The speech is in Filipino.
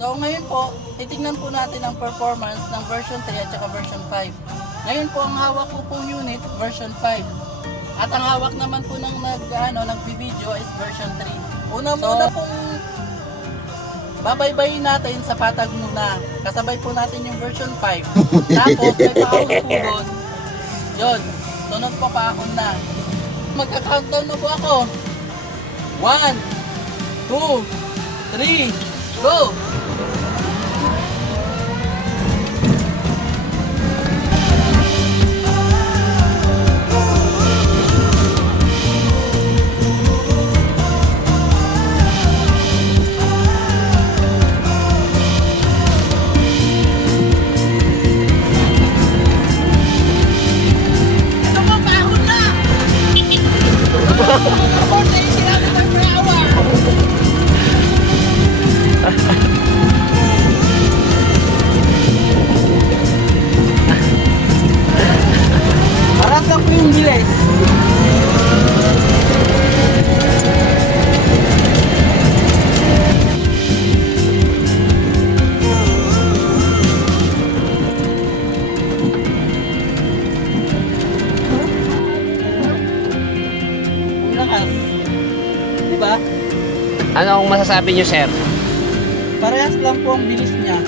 So ngayon po, titignan po natin ang performance ng version 3 at saka version 5. Ngayon po ang hawak ko pong unit, version 5. At ang hawak naman po ng nag-video is version 3. Una-una pong babaybayin natin sa patag muna. Kasabay po natin yung version 5. Tapos may pa-out po doon. Yun, sunod po pa-out na. Magka-countdown na po ako. 1, 2, 3, go! Aras lang po yung bilis. Ang lakas. Diba? Ano ang masasabi niyo, sir? Parehas lang po ang bilis niya.